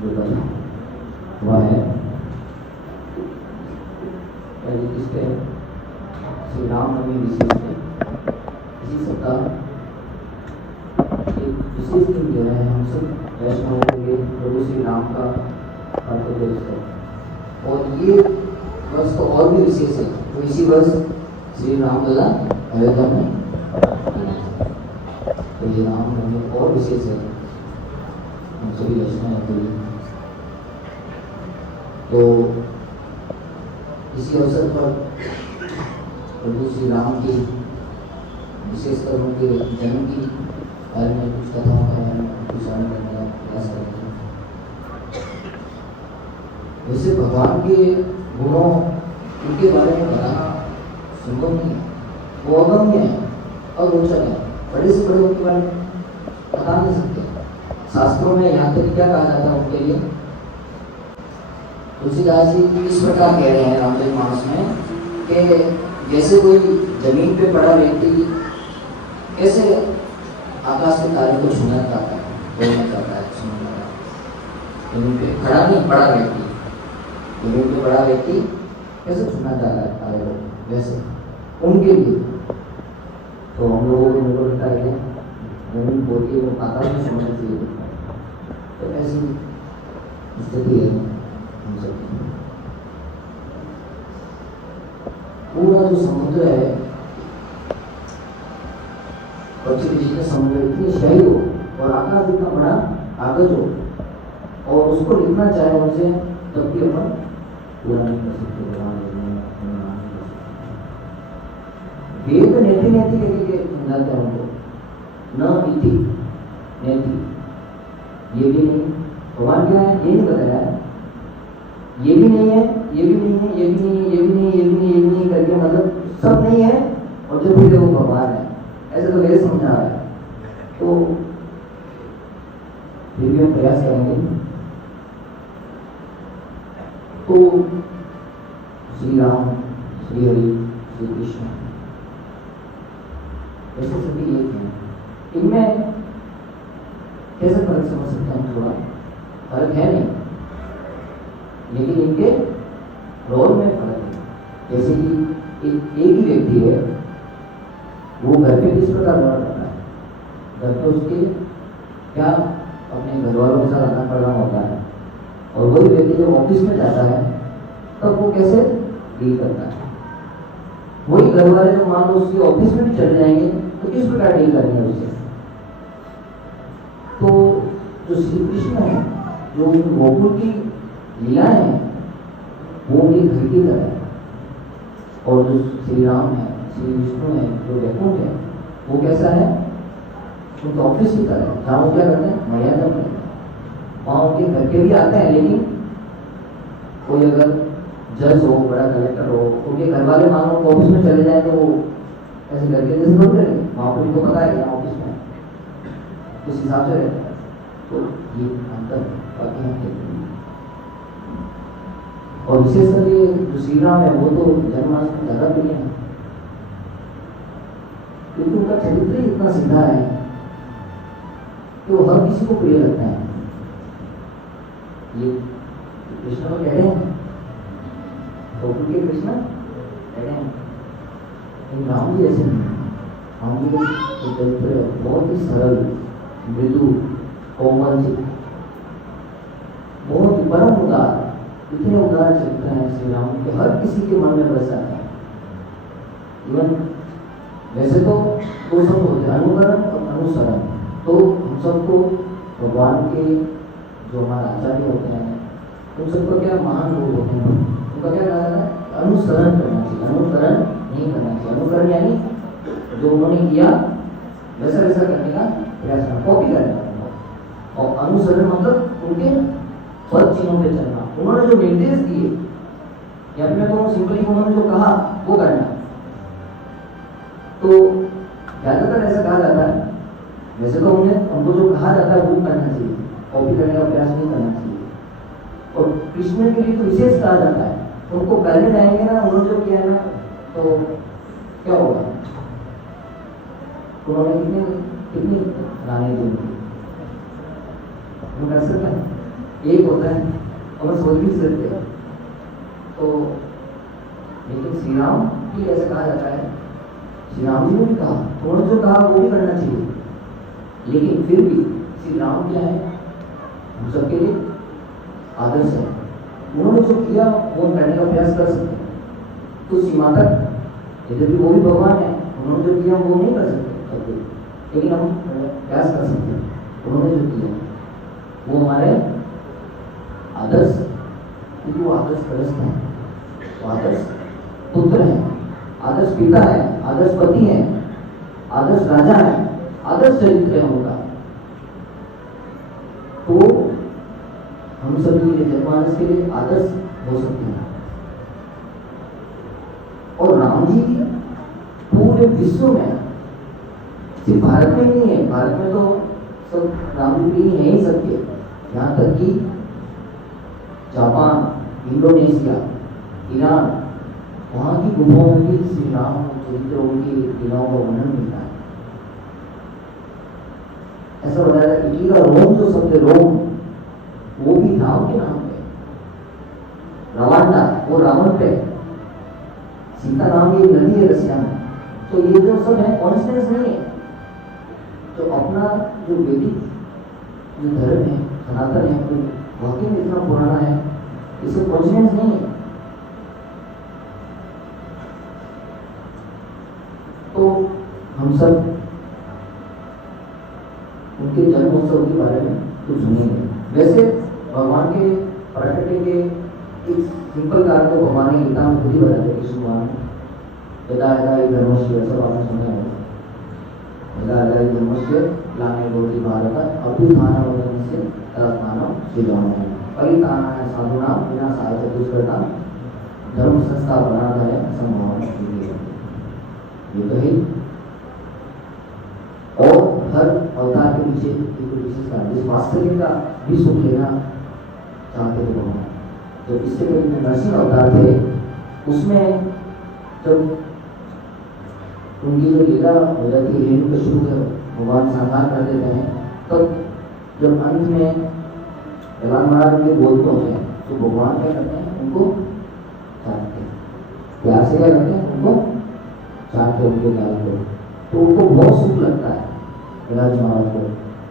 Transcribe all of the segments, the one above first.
जो बना वह है किसके श्री रामनवमी विशेष के इसी सप्ताह एक विशेष दिन जो है हम सब वैष्णवों के लिए प्रभु श्री राम का पाठ्य है और ये वर्ष तो और भी विशेष है। तो इसी वर्ष श्री रामलला अयोध्या में तो ये रामनवमी और विशेष है हम सभी वैष्णवों के लिए। तो इसी अवसर पर प्रभु श्री राम की विशेषकर उनके जन्म की बारे में कुछ कथाओं का बारे में कुछ करने का प्रयास करेंगे। वैसे भगवान के गुणों उनके बारे में बताना संभव नहीं है, वो अगम्य है और रोचक है। बड़े से बड़े उनके बारे में बता नहीं सकते। शास्त्रों में यहाँ तक क्या कहा जाता है उनके लिए। तुलसीदास जी इस प्रकार कह रहे हैं रामचरितमानस में कि जैसे कोई जमीन पे पड़ा व्यक्ति कैसे आकाश के तारे को छूना चाहता है, बोलना चाहता है, सुनना चाहता है। जमीन पे खड़ा नहीं पड़ा व्यक्ति, जमीन पे पड़ा व्यक्ति कैसे छूना चाहता है तारे को, वैसे उनके लिए तो हम लोगों को निर्भरता है जमीन बोलती है वो आकाश में छूना चाहिए। तो ऐसी स्थिति है हम सब। पूरा जो समुद्र है पश्चिम दिशा का समुद्र इतनी शाही हो और आकाश इतना बड़ा कागज हो और उसको लिखना चाहे उनसे तब भी अपन पूरा नहीं कर सकते। वेद नेति नेति करके समझाते हैं उनको, न इति नेति, ये भी नहीं। भगवान क्या है ये नहीं बताया, ये भी नहीं है, ये भी नहीं है, ये भी नहीं, ये भी नहीं, ये भी नहीं, ये भी नहीं करके मतलब सब नहीं है और जब भी वो भगवान है ऐसे तो वेद समझा रहा है। तो फिर भी हम प्रयास करेंगे। तो श्री राम, श्री हरि, श्री कृष्ण ऐसे सभी एक हैं। इनमें कैसे फर्क समझ सकते हैं? थोड़ा फर्क है नहीं, लेकिन इनके रोल में फर्क है। जैसे कि एक ही व्यक्ति है, वो घर पे किस प्रकार रोना करता है, घर पे उसके क्या अपने घर वालों के साथ आदान प्रदान होता है, और वही व्यक्ति जब ऑफिस में जाता है तब वो कैसे डील करता है। वही घर वाले जब मान लो उसके ऑफिस में भी चले जाएंगे तो किस प्रकार डील करेंगे उससे। तो जो श्री कृष्ण है, जो गोकुल की लीला है, वो उनके घर की तरह है। और जो श्री राम है, श्री विष्णु है, जो वैकुंठ है, वो कैसा है? उनके ऑफिस की तरह है, जहाँ वो क्या करते हैं? मर्यादा करते हैं। वहाँ उनके घर के भी आते हैं, लेकिन कोई अगर जज हो, बड़ा कलेक्टर हो, उनके घर वाले मान लो ऑफिस में चले जाए तो वो ऐसे करके जैसे लोग करेंगे, वहाँ पर उनको पता है कि ऑफिस में उस हिसाब से रहता है। तो ये अंतर बाकी हम और विशेषकर ये जो श्री राम है वो तो जन्माष्टमी ज़्यादा प्रिय है, क्योंकि उनका चरित्र ही इतना सीधा है कि वो हर किसी को प्रिय लगता है। ये कृष्ण को कह रहे हैं, गोकुल के कृष्ण कह रहे हैं, इन राम जी ऐसे नहीं। राम जी का चरित्र बहुत ही सरल, मृदु, कोमल, बहुत ही परम उदार, इतने उदार चरित्र हैं श्री राम के, हर किसी के मन में बस आता है। इवन वैसे तो दो शब्द होते हैं, अनुकरण और अनुसरण। तो हम सबको भगवान के जो हमारे आचार्य होते हैं उन सबको क्या महान लोग होते हैं, उनका क्या कहा जाता है? अनुसरण करना चाहिए, अनुकरण नहीं करना चाहिए। अनुकरण यानी जो उन्होंने किया वैसा वैसा करने का प्रयास करना, कॉपी करना। और अनुसरण मतलब उनके पद चिन्हों पे चलना, उन्होंने जो निर्देश दिए या फिर तो सिंपली उन्होंने जो कहा वो करना। तो ज्यादातर ऐसा कहा जाता है, वैसे तो उनको जो कहा जाता है वो करना चाहिए, कॉपी करने का प्रयास नहीं करना चाहिए। और कृष्ण के लिए तो विशेष कहा जाता है, उनको करने जाएंगे ना, उन्होंने जो किया ना तो क्या होगा? उन्होंने कितनी रानी दी, कर सकते हैं एक होता है और सोच भी नहीं सकते। तो लेकिन श्री राम की ऐसे कहा जाता है, श्री राम जी ने भी कहा, उन्होंने जो कहा वो भी करना चाहिए, लेकिन फिर भी श्री राम क्या है, हम सबके लिए आदर्श है। उन्होंने जो किया वो करने का प्रयास कर सकते हैं तो सीमा तक, यद्यपि वो भी भगवान है, उन्होंने जो किया वो नहीं कर सकते, लेकिन हम प्रयास कर सकते हैं। उन्होंने जो किया वो हमारे आदर्श, क्योंकि वो आदर्श ग्रस्त हैं, वो आदर्श पुत्र हैं, आदर्श पिता है, आदर्श पति है, आदर्श राजा है, आदर्श चरित्र है उनका। तो हम सभी के जनमानस के लिए आदर्श हो सकते हैं। और राम जी पूरे विश्व में, सिर्फ भारत में ही नहीं है, भारत में तो सब राम जी ही है ही सबके, यहाँ तक कि जापान, इंडोनेशिया, ईरान, वहाँ की गुफाओं में भी श्री राम चरित्रों की लीलाओं का वर्णन मिलता है। ऐसा बताया इटली का रोम, जो शब्द रोम, वो भी राम के नाम पे, रवांडा वो रावण पे, सीता नाम की नदी है रसिया में। तो ये जो सब है कॉन्स्टेंस नहीं है, तो अपना जो वैदिक जो धर्म है, सनातन है, वो वाकई में इतना पुराना है, ये सब कॉन्स्टेंस नहीं है। तो हम सब उनके जन्मोत्सव के बारे में कुछ सुनेंगे। वैसे भगवान के प्रकटे के एक सिंपल कारण तो भगवान ने गीता में खुद ही बताते कि भगवान यदा यदा ही धर्मस्य, सब आपने सुना है, यदा यदा ही धर्मस्य ग्लानिर्भवति भारत अभ्युत्थानमधर्मस्य तदात्मानं सृजाम्यहम् परित्राणाय साधूनां विनाशाय च दुष्कृतां धर्म संस्थापनार्थाय सम्भवामि। ये तो है। और हर अवतार के पीछे एक विशेष कारण, जिस वास्तविक का भी सुख लेना चाहते थे भगवान। तो इससे पहले नरसिंह अवतार थे, उसमें जब उनकी जो लीला हो जाती है, हिरण्यकशिपु को भगवान संहार कर देते हैं, तब जब अंत में भगवान महाराज उनके गोद में होते हैं, तो भगवान क्या करते हैं, उनको चाटते हैं, प्यार से क्या करते हैं, उनको चाटते हैं, उनके गाल को, तो उनको बहुत सुख लगता है राज महाराज को।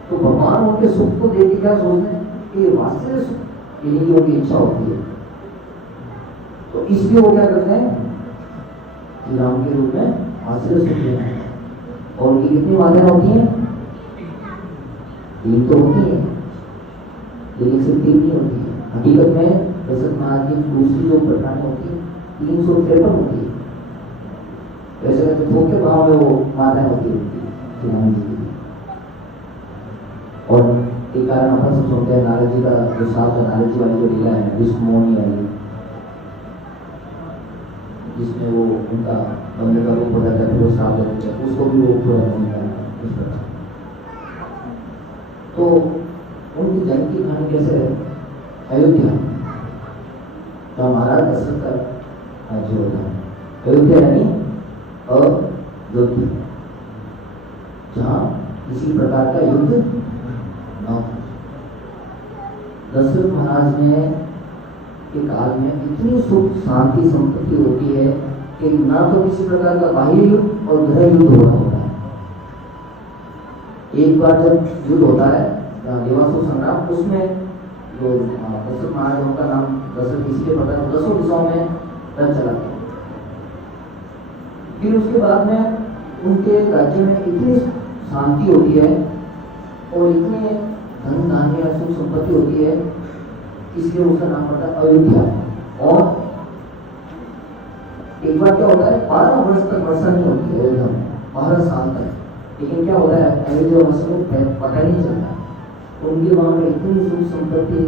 तो भगवान उनके सुख को देख के क्या सोचते हैं कि वास्तविक सुख लेने की उनकी इच्छा होती है, तो इसलिए वो क्या करते हैं, श्री राम के रूप में वास्तविक सुख लेना है। और उनकी कितनी बातें होती हैं, 3 तो होती है, लेकिन सिर्फ 3 नहीं होती है। हकीकत में दशरथ महाराज की दूसरी जो प्रकार होती है 353 होती है। वैसे तो थोक के भाव में वो माताएं होती है श्री राम जी की। और एक कारण अपन सब सुनते हैं, नारद जी का जो साथ है, नारद जी वाली जो लीला है विष्णु मोहनी वाली, जिसमें वो उनका बंदे का रूप हो जाता है, फिर वो श्राप देते हैं, उसको भी वो पूरा नहीं करना इस प्रकार। तो उनकी जन्म की कहानी कैसे है, अयोध्या, तो महाराज दशरथ का राज्य होता है। अयोध्या यानी अयोध्या, जहाँ किसी प्रकार का युद्ध न हो। दशरथ महाराज ने के काल में इतनी सुख शांति संपत्ति होती है कि ना तो किसी प्रकार का बाह्य युद्ध और गृह युद्ध हो रहा होता है। एक बार जब युद्ध होता है देवासुर संग्राम, उसमें जो दशरथ महाराज, उनका नाम दशरथ इसलिए पता है, 10 दिशाओं में रथ चलाते हैं। फिर उसके बाद में उनके राज्य में इतनी शांति होती है और इतने धन धान्य सुख संपत्ति होती है, इसलिए उसका नाम पड़ता है अयोध्या। और एक बार क्या होता है, 12 वर्ष तक वर्षा नहीं होती है अयोध्या में, 12 साल तक। लेकिन क्या होता है, अयोध्या वर्ष में पता ही नहीं चलता। उनके वहां में इतनी सुख संपत्ति,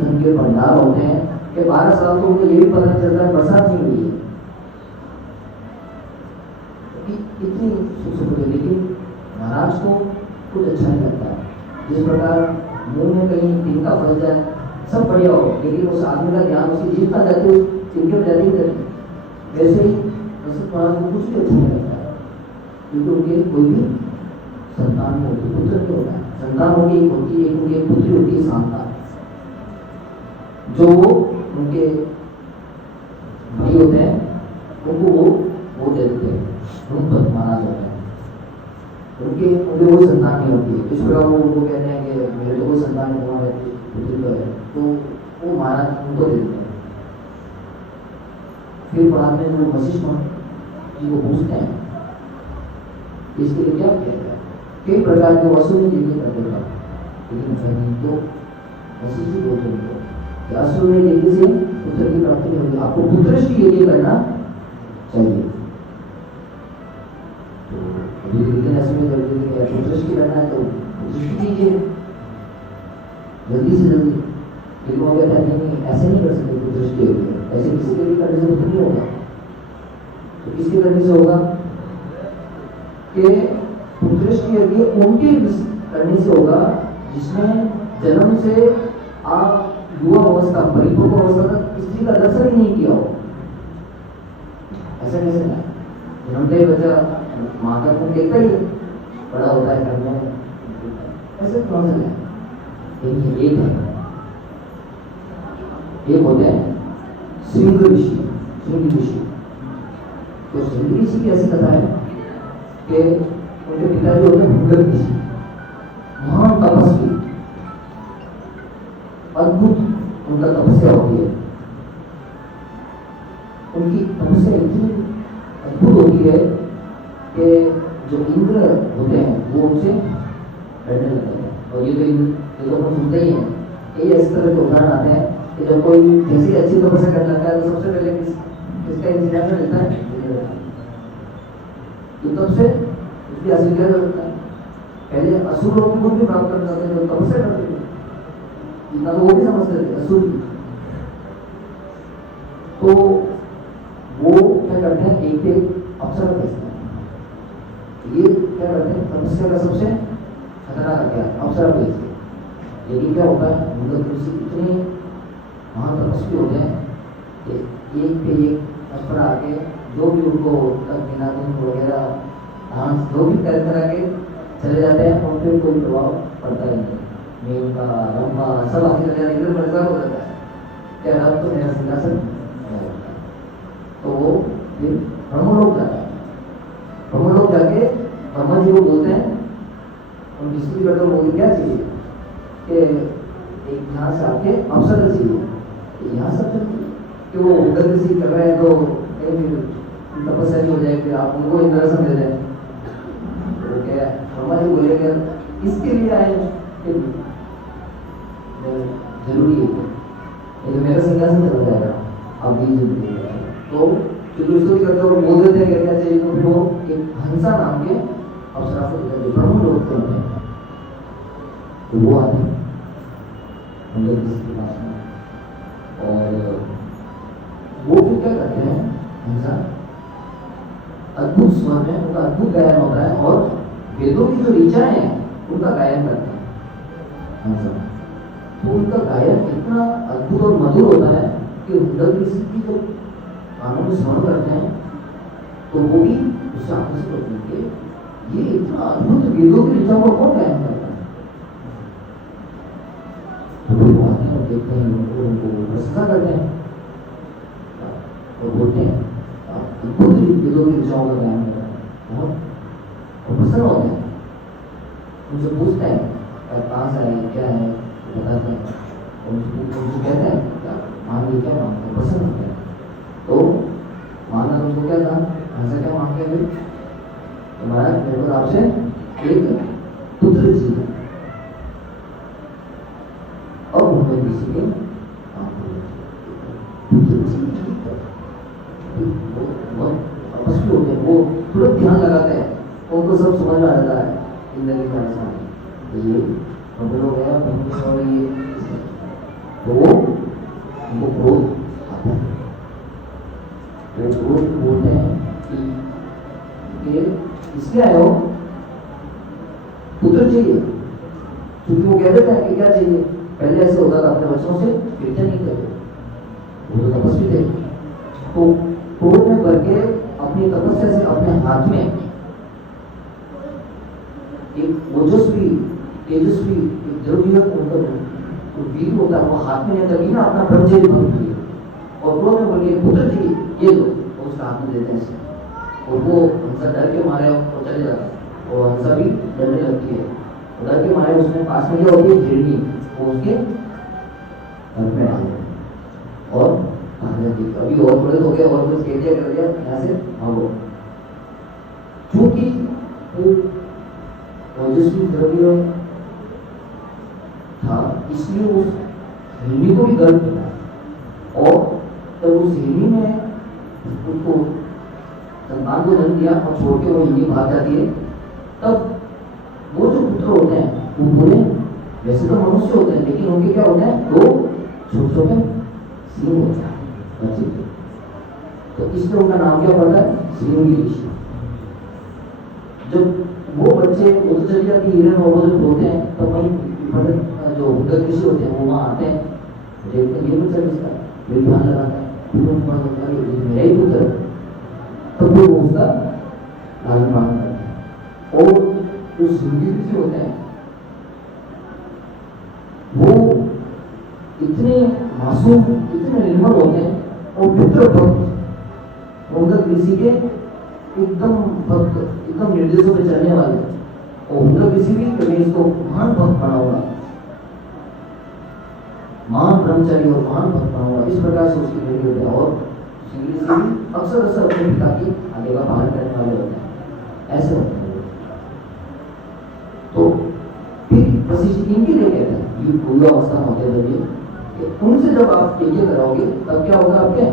धन के भंडार होते हैं कि 12 साल तो उनको ये भी पता चलता है बरसात नहीं हुई है, इतनी सुख संपत्ति। लेकिन महाराज को कुछ अच्छा नहीं लगता है। जिस प्रकार मुंह में कहीं तिनका फंस जाए, सब बढ़िया हो, लेकिन उस आदमी का ध्यान उसी जीव का जाती है, तिनके में जाती है। वैसे ही दशरथ महाराज को कुछ भी अच्छा नहीं लगता है, क्योंकि उनके कोई भी संतान नहीं होती, पुत्र नहीं होता है। संतान उनकी एक होती है, एक उनकी पुत्री होती है शांता। जो उनके भाई होते हैं उनको वो दे देते हैं, गुणपत माना जाता है। उनके उनके वो संतान नहीं होती है, इस प्रकार वो उनको कहते हैं कि मेरे तो वो संतान है, तुम्हारे पुत्र तो है, तो वो माना उनको दे देते हैं। फिर बाद में वो वशिष्ठ जी को पूछते हैं इसके लिए क्या किया जाए, कई प्रकार के वसूली यज्ञ करते था, लेकिन कहीं तो वशिष्ठ जी बोलते हैं कि असुर यज्ञ से पुत्र की प्राप्ति होगी, आपको पुत्रष्टि यज्ञ करना चाहिए। तो लेकिन ऐसे में करते थे कि पुत्रष्टि करना है तो पुत्रष्टि कीजिए जल्दी से जल्दी, लेकिन वो कहता है नहीं ऐसे नहीं कर सकते, पुत्रष्टि यज्ञ ऐसे किसी के भी करने से पुत्र नहीं होगा। तो किसके करने से होगा कि पुत्रष्टि यज्ञ उनके करने से होगा जिसमें जन्म से आप युवा अवस्था परिपक्व अवस्था तक स्त्री का दर्शन ही नहीं किया हो। ऐसा कैसे ना, जन्मते ही बच्चा माँ का खून देखता ही बड़ा होता है घर में, ऐसे कौन सा है? एक है, एक होते हैं श्रृंग ऋषि। तो श्रृंग ऋषि की ऐसी कथा है कि उनके पिता जो होते हैं भृगु ऋषि, महान तपस्वी, अद्भुत उनका तपस्या होती है। उनकी तपस्या इतनी अद्भुत होती है कि जो इंद्र होते हैं वो उनसे डरने लगते हैं। और ये तो हम सुनते ही हैं, ये इस तरह के उदाहरण आते हैं कि जब कोई जैसे अच्छी तपस्या करने लगता है तो सबसे पहले किसका इंतजार में रहता है, तो तब से उसकी अस्वीकार होता है। पहले असुर लोग को भी प्राप्त करना चाहते हैं, तपस्या करते थे, इतना तो वो भी समझते थे असुर। तो वो क्या करते हैं, एक अवसर भेजते हैं। ये क्या करते हैं, तपस्या का सबसे खतरनाक हथियार अवसर भेजते हैं। लेकिन क्या होता है, भृगु ऋषि इतने महान तपस्वी होते हैं कि एक पे एक अवसर आके जो भी उनको निनादन वगैरह डांस जो भी करा के चले जाते हैं, उन पर कोई प्रभाव पड़ता ही नहीं। मेनका रंभा सब आके चले जाते, इधर मजेदार हो जाता है क्या रात तो मेरा सिंहासन है। तो वो फिर ब्रह्मलोक जाता है, ब्रह्मलोक जाके ब्रह्मा जी को बोलते हैं, उन विष्णु करते बोलते क्या चाहिए कि एक यहाँ से आके अवसर चाहिए, यहाँ सब चाहिए कि वो उधर से कर रहे हैं तो फिर तपस्या नहीं हो जाएगी, आप उनको इंद्र से दे दें। तो क्या ब्रह्मा जी बोले कि इसके लिए आए जरूरी है, तो मेरा सिंहासन चला जाएगा आप दीजिए। तो चतुर्श्रुति करते और बोल देते हैं क्या चाहिए, तो फिर वो एक हंसा नाम के अप्सरा को ब्रह्म लोग होते हैं, तो वो आते हैं उनके किसी पास में, और वो फिर क्या करते हैं, हंसा अद्भुत स्वर में उनका अद्भुत गायन होता है और वेदों की जो ऋचाएं हैं उनका गायन करते हैं हंसा। तो उनका गायन इतना अद्भुत और मधुर होता है कि भृगु ऋषि की जो कानों में श्रवण करते हैं तो वो भी उससे आकर्षित होते हैं कि ये इतना अद्भुत वेदों की ऋचाओं को कौन गायन करता है। तो वो आते हैं और देखते हैं, उनको प्रशंसा करते हैं और बोलते हैं अद्भुत वेदों की ऋचाओं का गायन कर रहा है, और प्रसन्न होते हैं। उनसे पूछते हैं कहाँ से आए, क्या है, बताते हैं, उनको कहते हैं क्या मांगिए, क्या मांगते हैं, प्रसन्न होते हैं। तो माना तुमको क्या था, ऐसा क्या मांग के फिर तुम्हारा मेरे को आपसे एक पुत्र चाहिए, और उन्होंने किसी के पुत्र चाहिए, तपस्वी होते हैं, वो तुरंत ध्यान लगाते हैं, उनको सब समझ में आ जाता है जिंदगी का ऐसा ये हो गया और ये, तो वो उनको क्रोध आता है, वो क्रोध बोलते हैं कि इसलिए आए हो, पुत्र चाहिए, क्योंकि वो कहते थे कि क्या चाहिए, पहले ऐसे होता था अपने बच्चों से कीर्तन नहीं करते, वो तो तपस्वी थे, तो क्रोध में करके अपनी तपस्या से अपने हाथ में एक ओजस्वी तेजस्वी एक द्रव्य उनका वीर होता है, वो हाथ में नहीं तभी ना अपना ब्रह्मचर्य भंग किए और क्रोध में बोलिए पुत्र जी ये लो, और उसका हाथ में देते हैं इसे। और वो हंसा डर के मारे वो चले जाता है और हंसा भी डरने लगती है। डर के मारे उसने पास में क्या होती है हिरणी, वो उसके घर में डाल दिया और भाग जाती है। अभी और थोड़े हो गए और कुछ कह दिया कर दिया यहाँ से भागो। क्योंकि ओजस्वी द्रव्य था इसलिए उस हिरणी को भी गर्व मिला और तब उस हिरणी ने उनको संतान को जन्म दिया और छोड़ के वो हिरणी भाग जाती है। तब वो जो पुत्र होते हैं वो पूरे वैसे तो मनुष्य होते हैं लेकिन उनके क्या होते हैं, दो छोटे छोटे सिंह होते हैं बच्चे के। तो इसलिए उनका नाम क्या पड़ता है, श्रृंगी ऋषि। जब वो बच्चे वो तो चली जाती हिरण और वो जब होते हैं तब वही जो उद्धव ऋषि होते हैं वो वहाँ आते हैं, देखते हैं ये बच्चा किसका, फिर ध्यान लगाता है, फिर उनको पता चलता है ये मेरा ही पुत्र है। तब फिर वो उसका लालन पालन करते हैं। और जो श्रृंगी ऋषि होते हैं वो इतने मासूम इतने निर्मल होते हैं और पितृ भक्त उद्धव ऋषि के एकदम भक्त एकदम निर्देशों पे चलने वाले। और उद्धव ऋषि भी कभी इसको महान भक्त बना होगा, महान ब्रह्मचारी और महान भक्त बना होगा, इस प्रकार से उसकी वृद्धि होती है। और श्रृंगी ऋषि भी अक्सर अक्सर अपने पिता की आगे का पालन करने वाले होते हैं, ऐसे होते हैं। तो फिर वशिष्ठ इनके लिए कहते हैं ये पूरी अवस्था में होते हैं उनसे जब आप यज्ञ कराओगे तब क्या होगा, आपके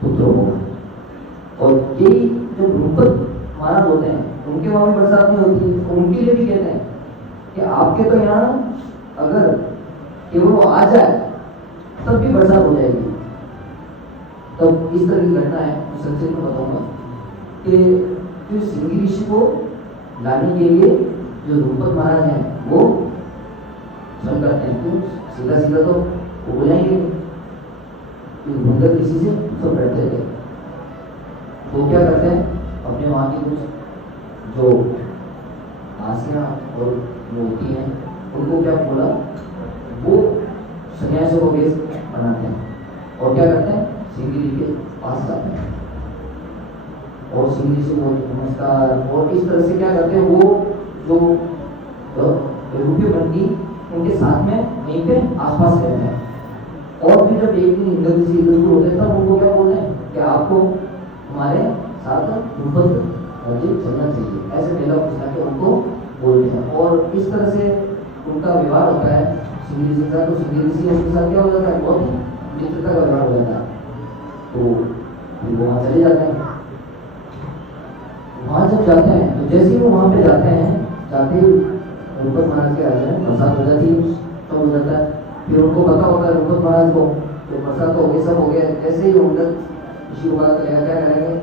पुत्र होगा। और यही जो ध्रुपद महाराज होते हैं उनके वहां में बरसात नहीं होती, उनके लिए भी कहते हैं कि आपके तो यहाँ अगर केवल वो आ जाए तब भी बरसात हो जाएगी। तब इस तरह की घटना है, मैं संक्षेप में बताऊंगा कि श्रृंगी ऋषि को लाने के लिए जो ध्रुपद महाराज हैं वो सब करते हैं। क्यों सीधा सीधा तो वो बोलेंगे उद्धव ऋषि से सब डरते थे। तो क्या करते हैं, अपने वहाँ की कुछ जो दासियाँ और मूर्ति हैं उनको क्या बोला, वो सन्यासियों को वेश बनाते हैं और क्या करते हैं, श्रृंगी ऋषि के पास जाते हैं और श्रृंगी ऋषि को नमस्कार। और इस तरह से क्या करते हैं, वो जो रूपी बंदी उनके साथ में वहीं पे आसपास रहते हैं। और फिर जब एक दिन इंद्र ऋषि इधर होते हैं तब उनको क्या बोलते हैं कि आपको हमारे साथ ध्रुपद राज्य चलना चाहिए, ऐसे मेला पूछा के उनको बोलते हैं। और इस तरह से उनका व्यवहार होता है श्रृंगी ऋषि का। तो श्रृंगी ऋषि उनके साथ क्या हो जाता है, बहुत ही मित्रता का व्यवहार हो जाता है। तो फिर वो वहाँ चले जाते हैं। वहाँ जब जाते हैं तो जैसे ही वो वहाँ पे जाते हैं जाते ही ध्रुपद महाराज के राज्य में बरसात हो जाती है, तो हो जाता है। फिर उनको पता होता है ध्रुपद महाराज को तो बरसात हो गई, सब हो गया। जैसे ही उद्धव ऋषि को बात करेगा क्या करेंगे,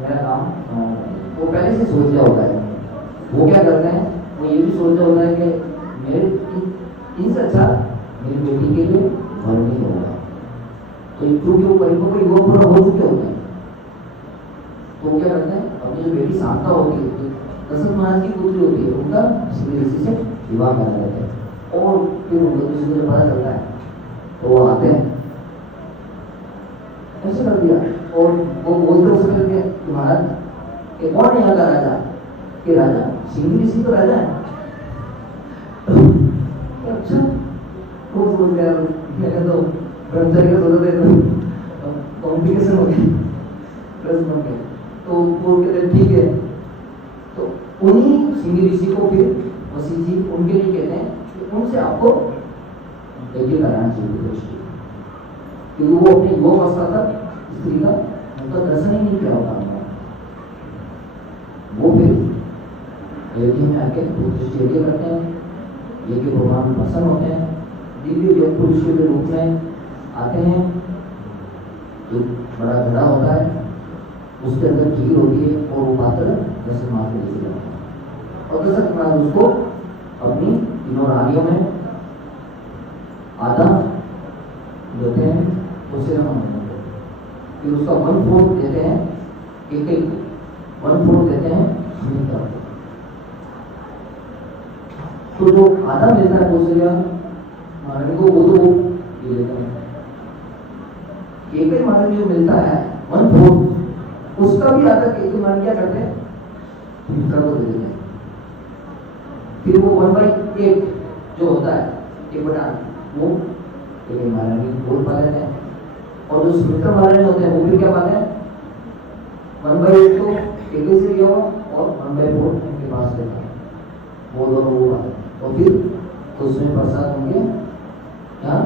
मेरा काम वो पहले से सोच लिया होता है। वो क्या करते हैं, वो ये भी सोच लिया होता है कि मेरे इनसे अच्छा मेरी बेटी के लिए घर नहीं होगा। तो क्योंकि वो परिपक्व युवा पूरा हो चुके होते हैं तो क्या करते हैं, अपनी जो बेटी शांता होती है दशरथ महाराज की पुत्री होती है उनका श्रृंगी ऋषि से विवाह करा देते हैं। और फिर उद्धव ऋषि को जब पता चलता है तो वो आते हैं, ऐसे कर दिया। और वो बोलते उससे करके कि महाराज ये कौन है यहाँ का राजा, कि राजा श्रृंगी ऋषि तो राजा है। अच्छा वो बोल गया, मैंने तो ब्रह्मचारी का सोचा था कॉम्प्लिकेशन हो गया, प्रश्न हो गया। तो बोल के ठीक है। तो उन्हीं श्रृंगी ऋषि को फिर वशिष्ठ जी उनके लिए कहते हैं कि उनसे आपको यज्ञ कराना चाहिए, क्योंकि वो अपनी युवा अवस्था तक स्त्री का उनका दर्शन ही नहीं किया होता। वो फिर यज्ञ में आके यज्ञ करते हैं, यज्ञ भगवान प्रसन्न होते हैं, दिव्य योग पुरुष के रूप में आते हैं। एक बड़ा घड़ा होता है, उसके अंदर खीर होती है और वो पात्र दशरथ महाराज को दे जाता है। और दशरथ महाराज उसको अपनी तीनों रानियों में आधा देते हैं, उसे नमन करते हैं। फिर उसका 1/4 देते हैं, एक 1/4 देते हैं सुनीता को। तो जो आधा मिलता है कौशल्या महारानी को वो तो ये लेते हैं, एक ही महारानी जो मिलता है 1/4 उसका भी आधा एक ही महारानी क्या करते हैं मित्र को दे देते हैं। फिर वो 1/8 जो होता है एक बटा वो एक ही महारानी बोल पा लेते हैं, और जो सुमित्र महारानी होते हैं वो भी क्या पाते हैं 1/8 तो एक ही से लिया और 1/4 उनके पास रहता है, वो दोनों वो पाते हैं। और फिर तो उसमें प्रसाद होंगे यहाँ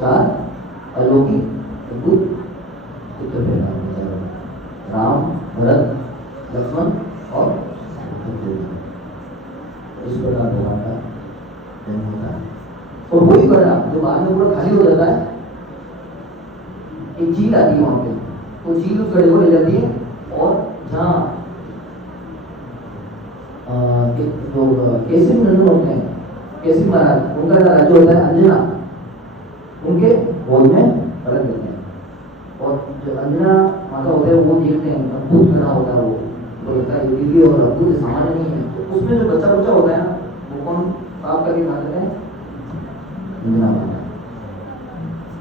4 अलौकिक अद्भुत पुत्र पैदा होते हैं, राम भरत लक्ष्मण और शत्रुघ्न। इस प्रकार भगवान का जन्म होता है। और वही बना जो बाद में पूरा खाली हो जाता है, एक झील आती है वहां पे, वो झील उस गड्ढे को ले जाती है, और जहाँ जो केसरी नंदन होते हैं, केसरी महाराज उनका राज्य होता है अंजना, उनके गोद में रख देते हैं। और जो अंजना माता होते हैं वो देखते हैं अद्भुत बना होता है, वो लगता है दिव्य और अद्भुत सामान्य नहीं है। तो उसमें जो बच्चा बच्चा होता है वो कौन साफ करके खाते हैं अंजना माता।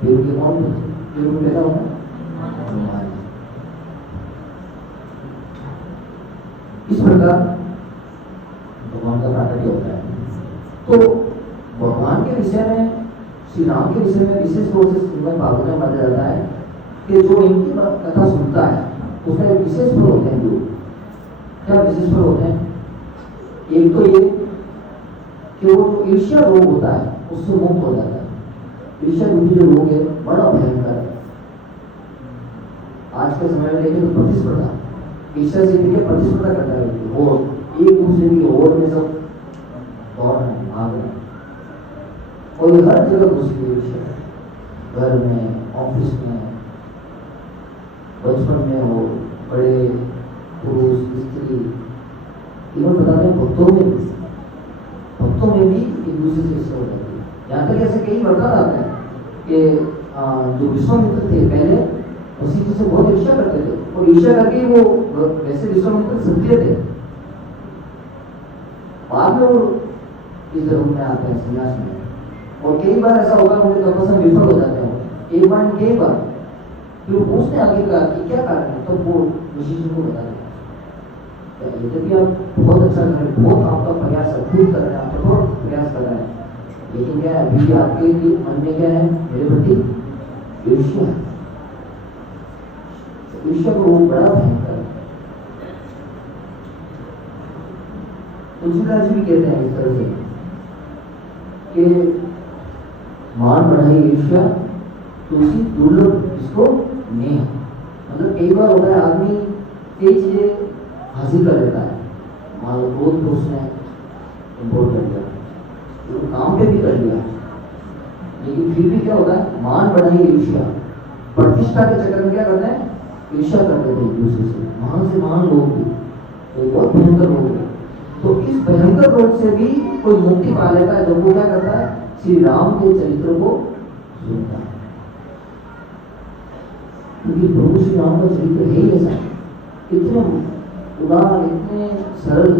फिर उनके कौन फिर उनके पैदा होता है। इस प्रकार भगवान का प्राकट्य होता है। तो भगवान के विषय में, श्री राम के विषय में विशेष रूप से श्रीमद् भागवत में बताया जाता है कि जो इनकी कथा सुनता है उसका एक विशेष फल होते हैं। जो क्या विशेष फल होते हैं, एक तो ये कि वो जो ईर्ष्या रोग होता है उससे मुक्त हो जाता है। ईर्ष्या रूपी जो रोग है बड़ा भयंकर है। आज के समय में देखें तो प्रतिस्पर्धा, ईर्ष्या से देखिए प्रतिस्पर्धा करता है, वो एक दूसरे की ओर में सब दौड़ रहे हैं, भाग रहे हैं, और ये हर जगह घुसी हुई ईर्ष्या, घर में, ऑफिस में, बचपन में हो, बड़े पुरुष स्त्री, इवन बताते हैं भक्तों में भी एक दूसरे से ईर्ष्या हो जाती है। यहाँ तक ऐसे कई वर्णन आते हैं कि जो विश्वामित्र थे पहले उसी चीज से बहुत ईर्ष्या करते थे, और ईर्ष्या करके वो वैसे विश्वामित्र सत्य थे, बाद में वो इस धर्म में आते हैं संन्यास में। और कई बार ऐसा होगा उनके तपस्या में विफल हो जाते हैं, एक बार कई बार, फिर उसने आगे कहा कि क्या कारण है, तो वो ऋषि जी को बता देगा यद्यपि आप बहुत अच्छा कर रहे हैं, बहुत आपका प्रयास अद्भुत कर रहे हैं, आप कठोर प्रयास कर रहे हैं, लेकिन क्या है अभी आपके मन में क्या है मेरे प्रति ईर्ष्या है। ईर्ष्या को वो बड़ा भयंकर है। तुलसीदास जी भी कहते हैं इस तरह से कि मान बढ़ाई ईर्ष्या तुलसी दुर्लभ इसको नेह। मतलब कई बार होता है आदमी कई चीजें हासिल कर लेता है, मान लो क्रोध को उसने इम्पोर्ट कर लिया, तो काम पे भी कर लिया, लेकिन फिर भी क्या होता है मान बढ़ाई ईर्ष्या, प्रतिष्ठा के चक्कर में क्या करते हैं ईर्ष्या करते थे एक दूसरे से, महान से महान लोग भी, तो बहुत भयंकर लोग है। तो इस भयंकर रोग से भी कोई मुक्ति पा लेता है जब वो क्या करता है श्री राम के चरित्र को सुनता है। क्योंकि प्रभु श्री राम का चरित्र है ही ऐसा, इतने उदार, इतने सरल।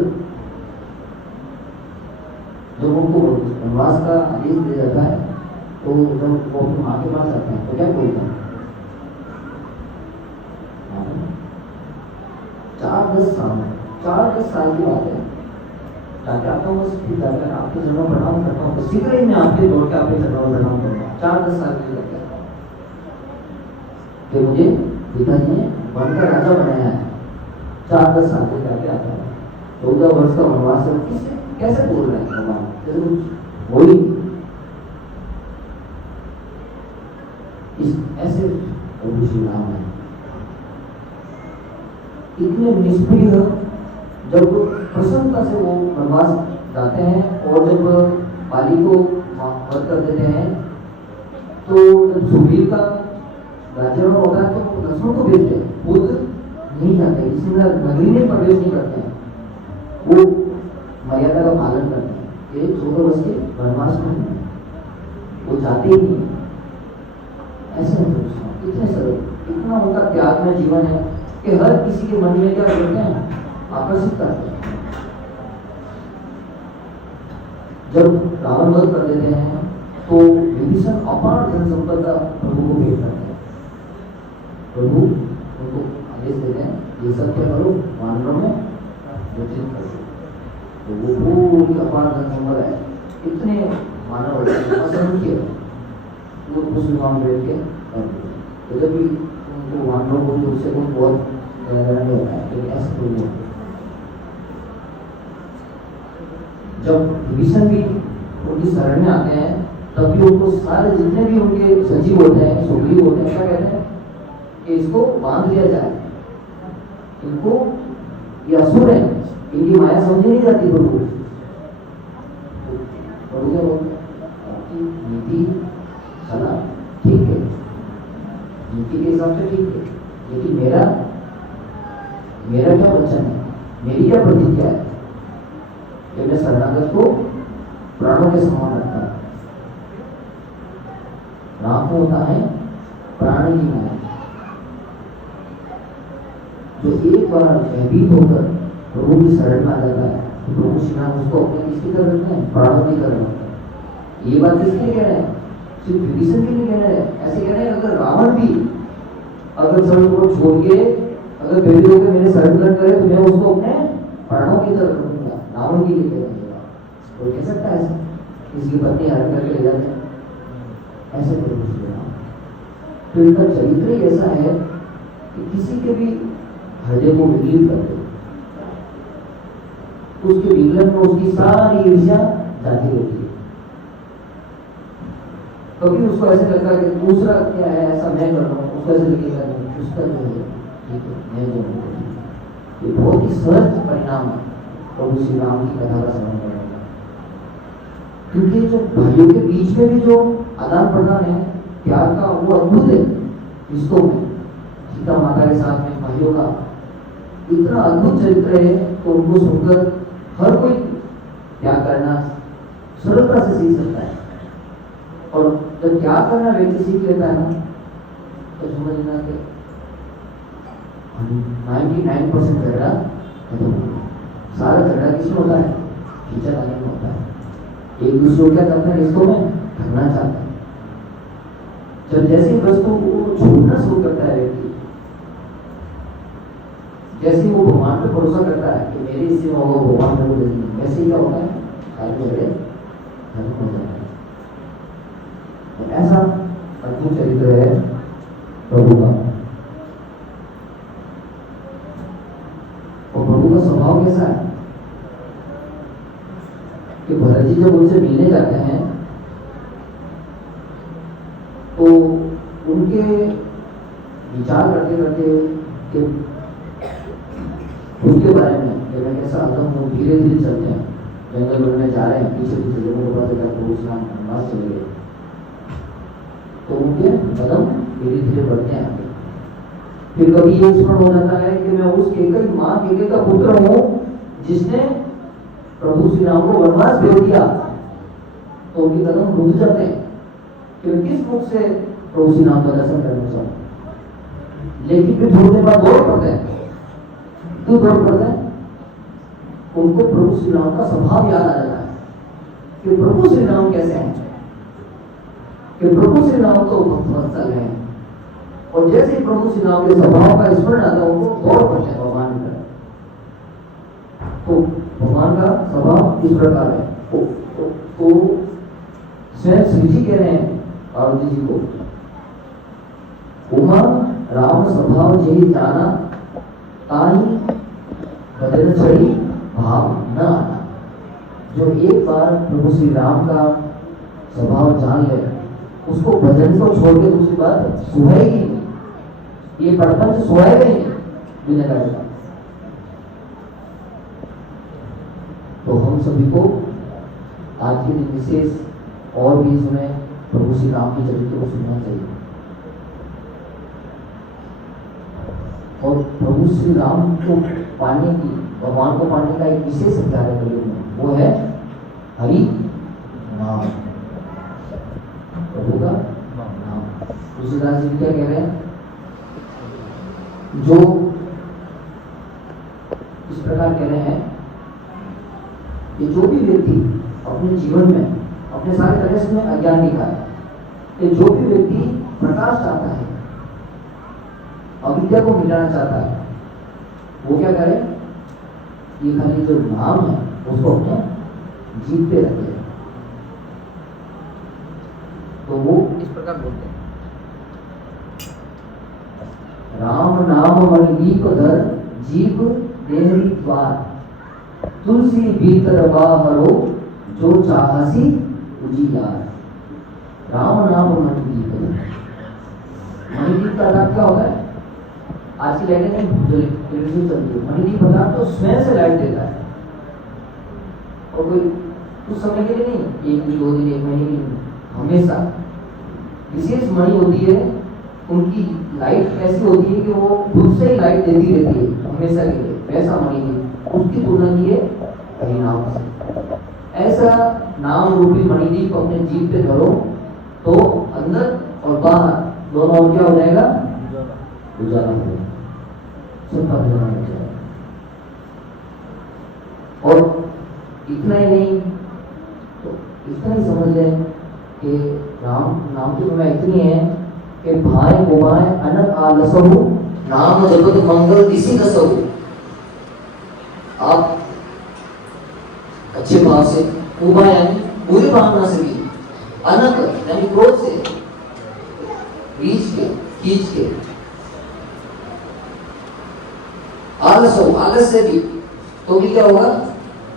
जब उनको वनवास का आदेश दिया जाता है तो जब वो अपनी माँ के पास आते हैं तो क्या बोलते हैं 4-10 साल की बात है, जाके आता हूँ बस फिर जाकर आपके चरणों में प्रणाम करता हूँ, बस शीघ्र ही मैं आपके दौड़ के आपके चरणों में प्रणाम करूँगा। 4-10 साल की लग गया कि मुझे पिताजी ने वन का राजा बनाया है। 4-10 साल के जाके आता है, 14 वर्ष का वनवास से किससे कैसे बोल रहे हैं भगवान, जैसे कुछ वही इस ऐसे प्रभु श्री राम है इतने निष्प्रिय, जब प्रसन्नता से वो वनवास जाते हैं, और जब बाली को वध कर देते हैं तो जब सुग्रीव का राज्य होता है तो लक्ष्मण को भेजते हैं, खुद नहीं जाते, इसमें नगरी में प्रवेश नहीं करते हैं, वो मर्यादा का पालन करते हैं। ये 14 वर्ष के वनवास में वो जाते ही नहीं, ऐसे इतने सरल, इतना उनका त्याग में जीवन है कि हर किसी के मन में क्या करते हैं आकर्षित करते हैं। जब रावण वध कर देते हैं तो विभीषण अपार धन संपदा प्रभु को भेंट करते हैं। प्रभु उनको आदेश देते हैं ये सब क्या करो, वानरों में विचलित कर दो। तो वो पूरी अपार धन संपदा है, इतने मानव होते हैं असंख्य, वो उस मुकाम बैठ के कर दो। तो जब भी उनको वानरों को जो उससे कोई बहुत नहीं होता है, लेकिन ऐसा कोई नहीं होता। जब विभीषण भी उनकी शरण में आते हैं तब भी उनको सारे जितने भी उनके सजीव होते हैं, सुग्रीव होते हैं, क्या कहते हैं कि इसको बांध लिया जाए, इनको ये असुर है, इनकी माया समझी नहीं जाती। प्रभु प्रभु क्या बोलते हैं, आपकी नीति सलाह ठीक है, नीति के हिसाब से ठीक है, लेकिन मेरा क्या वचन है, मेरी क्या प्रतिज्ञा है कि मैं शरणागत को प्राणों के समान रखता हूं। राम को होता है प्राण की माया, जो एक बार भयभीत होकर प्रभु की शरण में आ जाता है तो प्रभु श्री राम उसको अपने किसकी तरह रखते हैं, प्राणों की तरह रखते हैं। ये बात किसके लिए कह रहे हैं, सिर्फ विभीषण के लिए कह रहे हैं। ऐसे कह रहे हैं अगर रावण भी अगर शरण को छोड़ के अगर बेबी होकर मेरे शरण करे तो मैं उसको अपने प्राणों की तरह रखूंगा। रावण के लिए कह रहे हैं, कोई कह सकता है ऐसा, किसी की पत्नी हरण करके ले जाते हैं, ऐसे प्रभु श्री राम। तो इनका चरित्र ही ऐसा है कि किसी के भी हृदय को विचलित कर दे, उसके विगलन में उसकी सारी ईर्ष्या जाती रहती है। कभी उसको ऐसे लगता है कि दूसरा क्या है ऐसा मैं कर रहा हूँ, उसको ऐसे लगेगा उसका जो है ठीक है मैं जो हूँ। ये बहुत ही सहज परिणाम है प्रभु श्री राम की कथा का श्रवण करने का, क्योंकि जो भाइयों के बीच में भी जो आदान प्रदान है प्यार का, वो अद्भुत है रिश्तों में। सीता माता के साथ में भाइयों का इतना अद्भुत चरित्र है, तो उनको सुनकर हर कोई त्याग करना सरलता से सीख सकता है। और जब त्याग करना व्यक्ति सीख लेता है ना, तो समझना कि 99% झगड़ा खत्म हो गया। सारा झगड़ा किसमें होता है, खींचातानी में होता है। एक दूसरे को क्या करना है, रिश्तों में ढकना चाहता है। जब जैसे वस्तु को छोड़ना शुरू करता है व्यक्ति, जैसे वो भगवान पे भरोसा करता है कि मेरे इससे होगा, भगवान मेरे को देंगे, वैसे ही क्या होता है, सारे झगड़े खत्म हो जाते हैं। तो ऐसा अद्भुत चरित्र है प्रभु का। और प्रभु का स्वभाव कैसा है कि भरत जी जब उनसे मिलने जाते हैं तो उनके विचार करते करते कि उसके बारे में कि मैं कैसा आता हूँ, धीरे धीरे चलते हैं, जंगल में जा रहे हैं, पीछे पीछे लोगों को पता चला प्रभु श्री राम वनवास चले गए, तो उनके कदम धीरे धीरे बढ़ते हैं आगे। फिर कभी ये स्मरण हो जाता है कि मैं उस केकई माँ केकई का पुत्र हूँ जिसने प्रभु श्री राम को वनवास भेज दिया, तो उनके कदम रुक जाते हैं कि मैं किस मुख से प्रभु श्री राम का दर्शन करना चाहूँ। लेकिन फिर थोड़ी देर बाद दौड़ पड़ते हैं, क्यों दौड़ पड़ते हैं, उनको प्रभु श्री राम का स्वभाव याद आ जाता है कि प्रभु श्री राम कैसे हैं, कि प्रभु श्री राम तो भक्तवत्सल हैं। और जैसे ही प्रभु श्री राम के स्वभाव का स्मरण आता है, उनको दौड़ पड़ते हैं भगवान की तरफ। तो भगवान का स्वभाव इस प्रकार है। तो स्वयं श्री जी कह रहे हैं पार्वती जी को, उमा राम स्वभाव जही जाना, ताही बदन चढ़ी भाव न आना। जो एक बार प्रभु श्री राम का स्वभाव जान ले, उसको भजन को छोड़ के दूसरी बात सुहाएगी नहीं, ये प्रपंच सुहाएगा ही नहीं बिना कार्य का। तो हम सभी को आज के दिन विशेष और भी इसमें प्रभु श्री राम के चरित्र को सुनना चाहिए। और प्रभु श्री राम को पाने की, भगवान को पाने का एक विशेष हथियार है कलयुग में, वो है हरि नाम, प्रभु का नाम। तुलसीदास जी क्या कह रहे हैं, जो इस प्रकार कह रहे हैं कि जो भी व्यक्ति अपने जीवन में अपने सारे रहस्य में अज्ञान दिखाया कि जो भी व्यक्ति प्रकाश चाहता है, अविद्या को मिटाना चाहता है, वो क्या करे? ये खाली जो नाम है उसको अपने जीभ पे रखे, तो वो इस प्रकार बोलते हैं, राम नाम मणिदीप धर जीभ देहरी द्वार, तुलसी भीतर बाहरो जो चाहसी उजियार। राम नाम मणिदीप धर, मणिदीप का अर्थ क्या होता है? आज की लाइट में जो इलेक्ट्रिसिटी चलती है, मणिदीप का तो स्वयं से लाइट देता है, और कोई कुछ समय के लिए नहीं, एक दिन, 2 दिन, 1 महीने के लिए, हमेशा विशेष मणि होती है। उनकी लाइट ऐसी होती है कि वो खुद से ही लाइट देती रहती है हमेशा के लिए, वैसा मणि है। उसकी तुलना की है हरिनाम से। ऐसा नाम रूपी मणिदीप अपने जीभ पे धरो तो अंदर और बाहर दोनों और क्या हो जाएगा? उजाला हो जाएगा, सब उजाला हो जाएगा। और इतना ही नहीं, तो इतना ही समझ लें कि राम नाम की महिमा इतनी है कि भाई गोबाएं अनक आलसहु नाम जपत मंगल दिसी दसहु। आप अच्छे भाव से उबाएं यानी पूरी भावना से भी, अनक यानी क्रोध से, बीच के खींच के, आलसहु आलस से भी, तो भी क्या होगा?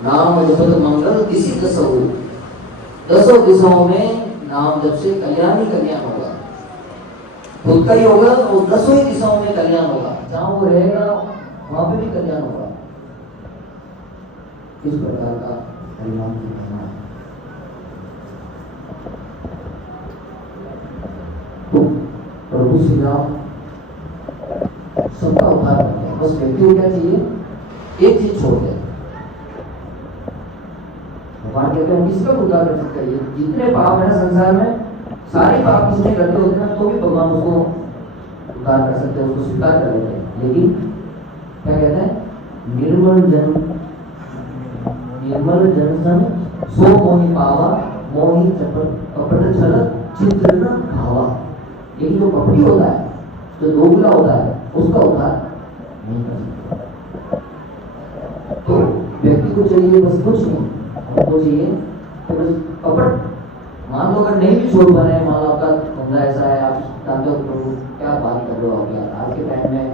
नाम जपत मंगल दिसी दसहु। 10 दिशाओं में नाम जब से कल्याण ही कल्याण होगा, खुद का ही होगा और 10 ही दिशाओं में कल्याण होगा, जहां वो रहेगा वहां पे भी कल्याण होगा। इस प्रकार का हरिनाम की महिमा है। तो प्रभु श्री राम सबका उद्धार करते हैं, बस व्यक्ति को क्या चाहिए? एक चीज छोड़ दे। भगवान कहते हैं किसका उद्धार कर सकते हैं? जितने पाप है संसार में, सारे पाप किसने करते होते हैं, तो भी भगवान उसको उद्धार कर सकते हैं, उसको स्वीकार कर लेते हैं। लेकिन क्या कहते हैं? निर्मल जन सन सो मोहि पावा, मोहि कपट छल चित्र न भावा। लेकिन जो कपटी होता है, जो दोगला होता है, उसका उद्धार नहीं कर सकता। तो व्यक्ति को चाहिए बस कुछ नहीं, हमको चाहिए तो बस कपट। मान लो अगर नहीं भी छोड़ बने, मान लो आपका धंधा ऐसा है, आप जानते हो प्रभु क्या बात कर रहे हो आप यार, आज के टाइम में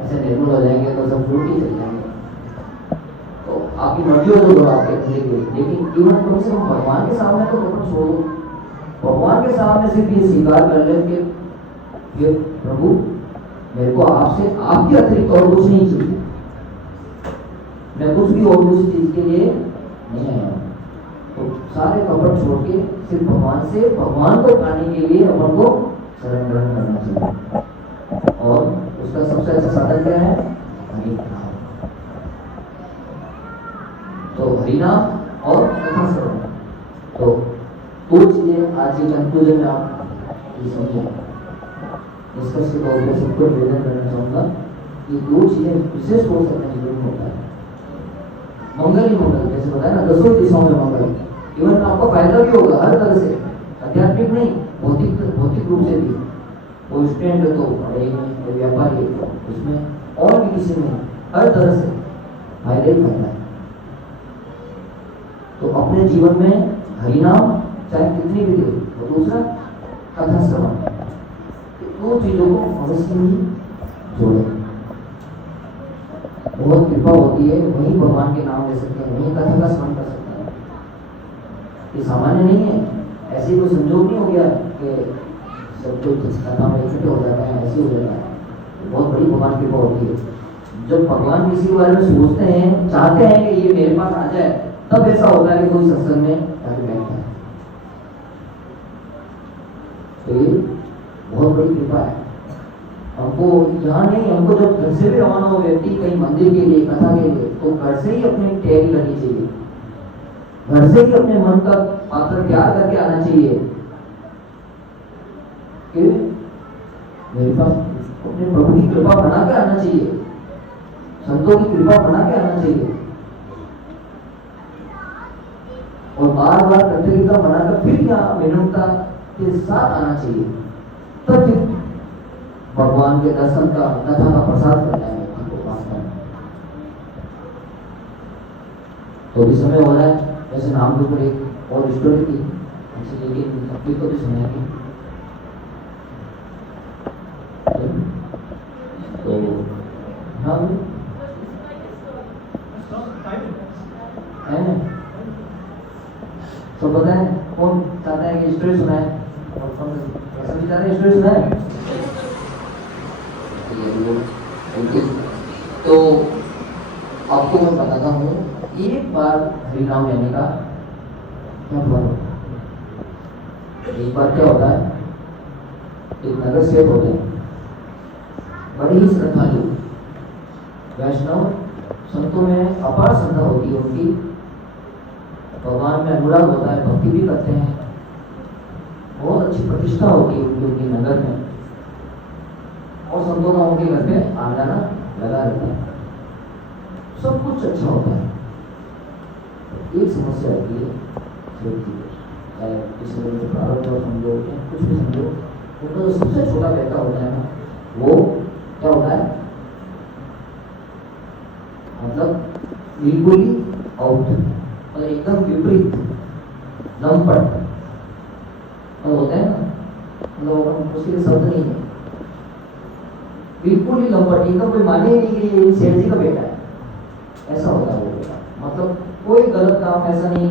ऐसे निर्मल हो जाएंगे तो सब फ्रूट ही चल जाएंगे, तो आपकी मर्जी हो जो आपके धंधे की। लेकिन इवन कम से कम भगवान के सामने तो कपट छोड़ो, भगवान के सामने सिर्फ ये स्वीकार कर ले कि ये प्रभु मेरे को आपसे आपके अतिरिक्त और कुछ नहीं चाहिए, मैं कुछ भी और दूसरी चीज के लिए नहीं आया। तो सारे कपट छोड़ के सिर्फ भगवान से, भगवान को पाने के लिए अपन को शरण ग्रहण करना चाहिए। और उसका सबसे अच्छा साधन क्या है? हरिनाम। तो हरिनाम और कथा श्रवण, तो दो चीजें आज के कंक्लूजन में आप ये समझे, निष्कर्ष के तौर पर सबको निवेदन करना चाहूंगा। ये 2 चीजें विशेष हो सकते हैं जीवन में होता है। मंगल ही मंगल, जैसे बताया ना 10 दिशाओं में मंगल, इवन आपको फायदा भी होगा हर तरह से, आध्यात्मिक नहीं, भौतिक रूप से भी। वो स्टूडेंट है तो पढ़ाई में, कोई व्यापारी है तो उसमें, और भी किसी में, हर तरह से फायदा ही फायदा है। तो अपने जीवन में हरिनाम चाहे कितनी भी दे, और दूसरा कथा श्रवण, 2 चीजों को अवश्य ही जोड़े। बहुत कृपा होती है, वही भगवान के नाम ले सकते हैं, वही कथा का स्मरण कर सकते हैं। ये सामान्य नहीं है, ऐसे कोई संजोग नहीं हो गया कि सब कुछ कथा में इकट्ठे हो जाता है, ऐसे हो जाता है। बहुत बड़ी भगवान की कृपा होती है। जब भगवान किसी के बारे में सोचते हैं, चाहते हैं कि ये मेरे पास आ जाए, तब ऐसा होता है कि कोई सत्संग में जाके बैठता है। तो ये बहुत बड़ी कृपा है। हमको यहाँ नहीं, हमको जब घर से भी रवाना हो व्यक्ति कहीं मंदिर के लिए, कथा के लिए, तो घर से ही अपनी तैयारी करनी चाहिए, घर से ही अपने मन का पात्र तैयार करके आना चाहिए कि मेरे पास अपने प्रभु की कृपा बना के आना चाहिए, संतों की कृपा बना के आना चाहिए। और बार बार प्रतियोगिता बनाकर फिर यहाँ विनम्रता के साथ आना चाहिए, तब फिर भगवान के दर्शन का कथा का प्रसाद करना है व्यक्ति को वास्तव में। तो भी समय हो रहा है, जैसे नाम के ऊपर एक और स्टोरी थी अच्छी, लेकिन अपनी को भी सुनाएंगे। तो हाँ है तो बताएं कौन चाहता है कि स्टोरी सुनाए, और कौन सभी चाहते हैं स्टोरी सुनाए। तो आपको मैं बताता हूँ, एक बार हरिनाम लेने का क्या हुआ। एक बार क्या होता है, एक नगर सेवक होते हैं, बड़े ही श्रद्धालु वैष्णव संतों में अपार श्रद्धा होती है उनकी, भगवान में अनुराग होता है, भक्ति भी करते हैं, बहुत अच्छी प्रतिष्ठा होती है उनकी उनके नगर में, और संतों का उनके घर पे आना जाना लगा रहता है, सब कुछ अच्छा होता है। एक समस्या होती है, चाहे किसी को प्रारब्ध हो समझो या कुछ भी समझो, उनका जो सबसे छोटा बेटा होता है ना, वो क्या होता है, मतलब बिल्कुल ही आउट, और एकदम विपरीत लंपट होते हैं ना, मतलब उसके शब्द नहीं है, बिल्कुल ही लंपट, एकदम कोई माने ही नहीं कि ये सेठ जी का बेटा है, ऐसा होता है वो बेटा। मतलब कोई गलत काम ऐसा नहीं